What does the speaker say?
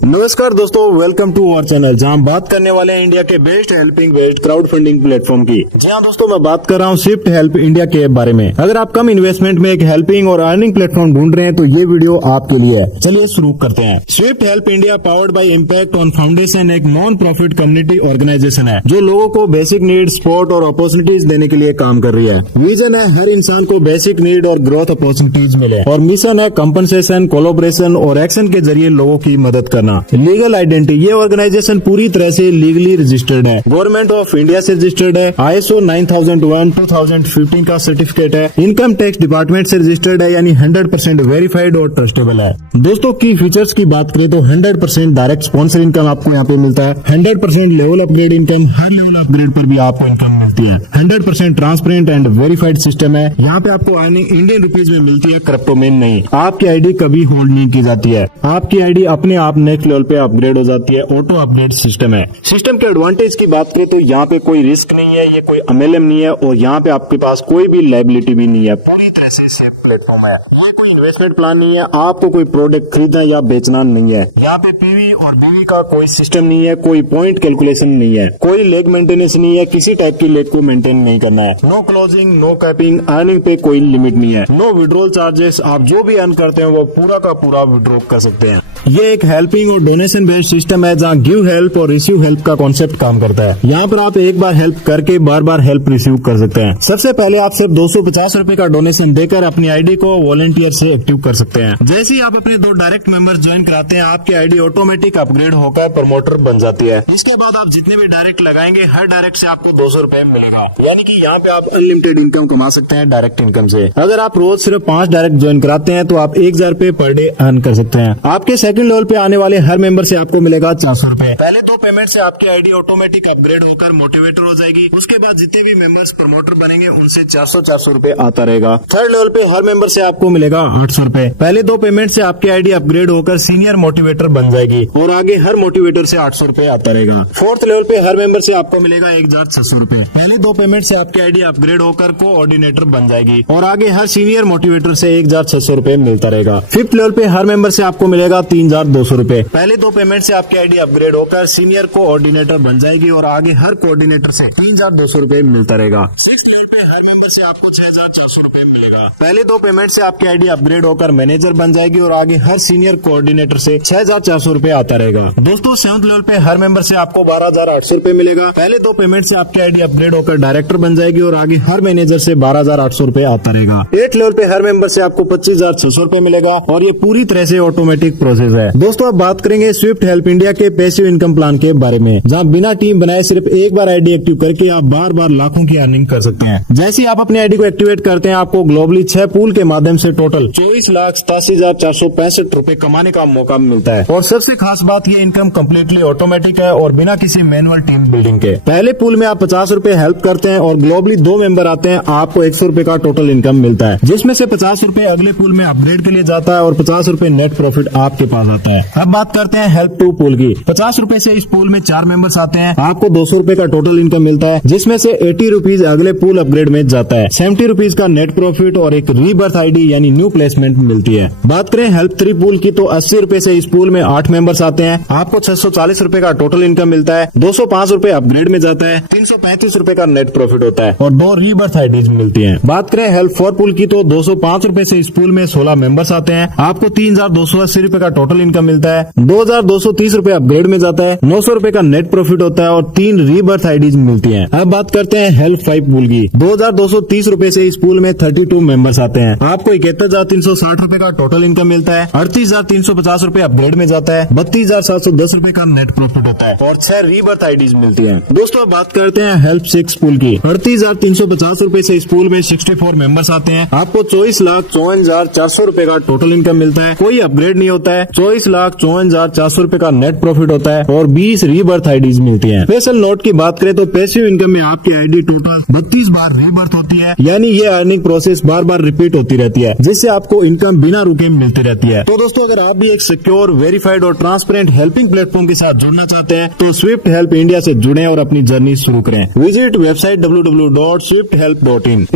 नमस्कार दोस्तों, welcome to our channel जहां हम बात करने वाले हैं इंडिया के best helping best crowd funding platform की। जी हां दोस्तों, मैं बात कर रहा हूं स्विफ्ट हेल्प इंडिया के बारे में। अगर आप कम इन्वेस्टमेंट में एक हेल्पिंग और अर्निंग प्लेटफॉर्म ढूंढ रहे हैं तो ये वीडियो आपके लिए है। चलिए शुरू करते हैं। Swift help India powered by impact on foundation एक नॉन प्रॉफिट कम्युनिटी ऑर्गेनाइजेशन है जो लोगों को बेसिक नीड, सपोर्ट और अपॉर्चुनिटीज देने के लिए काम कर रही है। विजन है हर इंसान को बेसिक नीड और ग्रोथ अपॉर्चुनिटीज मिले और मिशन है कंपनसेशन, कोलैबोरेशन और एक्शन के जरिए लोगों की मदद करना। लीगल आइडेंटिटी, ये ऑर्गेनाइजेशन पूरी तरह से लीगली रजिस्टर्ड है, गवर्नमेंट ऑफ इंडिया से रजिस्टर्ड है, ISO 9001:2015 का सर्टिफिकेट है, इनकम टैक्स डिपार्टमेंट से रजिस्टर्ड है, यानी 100% वेरीफाइड और ट्रस्टेबल है। दोस्तों की फीचर्स की बात करें तो 100% डायरेक्ट स्पॉन्सर इनकम आपको यहाँ पे मिलता है, 100% लेवल अपग्रेड इनकम, हर लेवल अपग्रेड पर भी आपको इनकम मिलती है, 100% ट्रांसपेरेंट एंड वेरीफाइड सिस्टम है। यहाँ पे आपको अर्निंग इंडियन रुपीज में मिलती है, क्रिप्टो में नहीं। आपकी आईडी कभी होल्ड नहीं की जाती है, आपकी आईडी अपने आप नेक्स्ट लेवल पे अपग्रेड हो जाती है। ऑटो अपग्रेड सिस्टम है। सिस्टम के एडवांटेज की बात करें तो यहाँ पे कोई रिस्क नहीं है, ये कोई MLM नहीं है और यहाँ पे आपके पास कोई भी लायबिलिटी भी नहीं है। पूरी तरह से सेफ प्लेटफॉर्म है। ये कोई इन्वेस्टमेंट प्लान नहीं है, आपको कोई प्रोडक्ट खरीदना या बेचना नहीं है। यहाँ पे PV और BV का कोई सिस्टम नहीं है, कोई पॉइंट कैलकुलेशन नहीं है, कोई लेग मेंटेनेंस नहीं है, किसी टाइप की लेग को मेंटेन नहीं करना है। No closing, no capping, earning पे कोई लिमिट नहीं है, नो विड्रॉल चार्जेस। आप जो भी अर्न करते हैं वो पूरा का पूरा विड्रॉ कर सकते हैं। ये एक हेल्पिंग और डोनेशन बेस्ड सिस्टम है जहाँ गिव हेल्प और रिसीव हेल्प का कॉन्सेप्ट काम करता है। यहाँ पर आप एक बार हेल्प करके बार बार हेल्प रिसीव कर सकते हैं। सबसे पहले आप सिर्फ 250 रुपए का डोनेशन देकर अपनी आईडी को वॉलंटियर से एक्टिव कर सकते हैं। जैसे ही आप अपने 2 डायरेक्ट मेंबर्स ज्वाइन कराते हैं, आपकी आईडी ऑटोमेटिक अपग्रेड होकर प्रमोटर बन जाती है। इसके बाद आप जितने भी डायरेक्ट लगाएंगे, हर डायरेक्ट से आपको 200 रुपए मिलेगा, यानी कि यहाँ पे आप अनलिमिटेड इनकम कमा सकते हैं डायरेक्ट इनकम से। अगर आप रोज सिर्फ 5 डायरेक्ट ज्वाइन कराते हैं तो आप 1000 रुपए पर डे अर्न कर सकते हैं। आपके सेकंड लेवल पे आने वाले हर मेंबर से आपको मिलेगा 400 रुपए। पहले 2 पेमेंट से आपकी आईडी ऑटोमेटिक अपग्रेड होकर मोटिवेटर हो जाएगी। उसके बाद जितने भी मेंबर्स प्रमोटर बनेंगे उनसे 400 रुपए आता रहेगा। थर्ड लेवल पे हर मेंबर से आपको मिलेगा 800 रुपए। पहले 2 पेमेंट से आपकी आईडी अपग्रेड होकर सीनियर मोटिवेटर बन जाएगी और आगे हर मोटिवेटर से 800 रुपए आता रहेगा। फोर्थ लेवल पे हर मेंबर से आपको मिलेगा 1600 रुपए। पहले 2 पेमेंट से आपकी आईडी अपग्रेड होकर कोऑर्डिनेटर बन जाएगी और आगे हर सीनियर मोटिवेटर से 1600 रुपए मिलता रहेगा। फिफ्थ लेवल पे हर मेंबर से आपको मिलेगा 3200 रुपए। पहले 2 पेमेंट से आपकी आईडी अपग्रेड होकर सीनियर कोऑर्डिनेटर बन जाएगी और आगे हर कोऑर्डिनेटर से 3200 रुपए मिलता रहेगा। सिक्स्थ लेवल पे हर मेंबर से आपको 6400 रुपए मिलेगा। पहले 2 पेमेंट से आपकी आईडी अपग्रेड होकर मैनेजर बन जाएगी और आगे हर सीनियर कोऑर्डिनेटर से 6400 रुपए आता रहेगा। दोस्तों सेवंथ लेवल पे हर मेंबर से आपको 12800 रुपए मिलेगा। पहले 2 पेमेंट से आपकी आईडी अपग्रेड होकर डायरेक्टर बन जाएगी और आगे हर मैनेजर से 12800 रुपए आता रहेगा। 8th लेवल पे हर मेंबर से आपको 25600 रुपए मिलेगा और ये पूरी तरह से ऑटोमेटिक प्रोसेस है। दोस्तों अब बात करेंगे स्विफ्ट हेल्प इंडिया के पैसिव इनकम प्लान के बारे में, जहां बिना टीम बनाए सिर्फ एक बार आईडी एक्टिव करके आप बार बार लाखों की अर्निंग कर सकते हैं। जैसे ही आप अपनी आईडी को एक्टिवेट करते हैं, आपको ग्लोबली 6 पूल के माध्यम से टोटल 24,87,465 रुपए कमाने का मौका मिलता है। और सबसे खास बात, ये इनकम कम्प्लीटली ऑटोमेटिक है और बिना किसी मैनुअल टीम बिल्डिंग के। पहले पूल में आप 50 रुपए हेल्प करते हैं और ग्लोबली 2 मेंबर आते हैं, आपको 100 रुपए का टोटल इनकम मिलता है, जिसमें से 50 रुपए अगले पूल में अपग्रेड के लिए जाता है और 50 रुपए नेट प्रॉफिट आपके पास आता है। अब बात करते हैं हेल्प टू पूल की। 50 रुपए से इस पूल में 4 मेंबर्स आते हैं, आपको 200 रुपए का टोटल इनकम मिलता है, जिसमें से 80 रुपीज अगले पूल अपग्रेड में जाता है, 70 रुपीज का नेट प्रॉफिट और एक रीबर्थ आईडी यानी न्यू प्लेसमेंट मिलती है। बात करें हेल्प 3 पूल की तो 80 रुपए से इस पूल में 8 मेंबर्स आते हैं, आपको 640 रुपए का टोटल इनकम मिलता है, 205 रुपए अपग्रेड में जाता है, 335 रुपए का नेट प्रॉफिट होता है और 2 रीबर्थ आईडीज मिलती है। बात करें हेल्प 4 पूल की तो 205 रुपए से इस पूल में 16 मेंबर्स आते हैं, आपको 3280 रुपए का टोटल इनकम मिलता है, 2230 रुपए अपग्रेड में जाता है, 900 रुपए का नेट प्रॉफिट होता है और 3 रीबर्थ आईडीज मिलती हैं। अब बात करते हैं हेल्प 5 पूल की। 2230 रुपए से इस पूल में 32 मेंबर्स आते हैं, आपको 71,360 रुपए का टोटल इनकम मिलता है, 38,350 रुपए अपग्रेड में जाता है, 32,710 रुपए का नेट प्रॉफिट होता है और 6 रीबर्थ आईडीज मिलती है। दोस्तों बात करते हैं हेल्प 6 पूल की। 38,350 रुपए से इस पूल में 64 मेंबर्स आते हैं, आपको 24,54,400 रुपए का टोटल इनकम मिलता है, कोई अपग्रेड नहीं होता है, 24,54,400 रुपए का नेट प्रॉफिट होता है और 20 रीबर्थ आईडीज मिलती हैं। स्पेशल नोट की बात करें तो पैसिव इनकम में आपकी आईडी टोटल 32 बार रीबर्थ होती है, यानी ये अर्निंग प्रोसेस बार बार रिपीट होती रहती है, जिससे आपको इनकम बिना रुके मिलती रहती है। तो दोस्तों अगर आप भी एक सिक्योर, वेरीफाइड और ट्रांसपेरेंट हेल्पिंग प्लेटफॉर्म के साथ जुड़ना चाहते हैं तो स्विफ्ट हेल्प इंडिया से जुड़ें और अपनी जर्नी शुरू करें। Visit website www.swifthelp.in।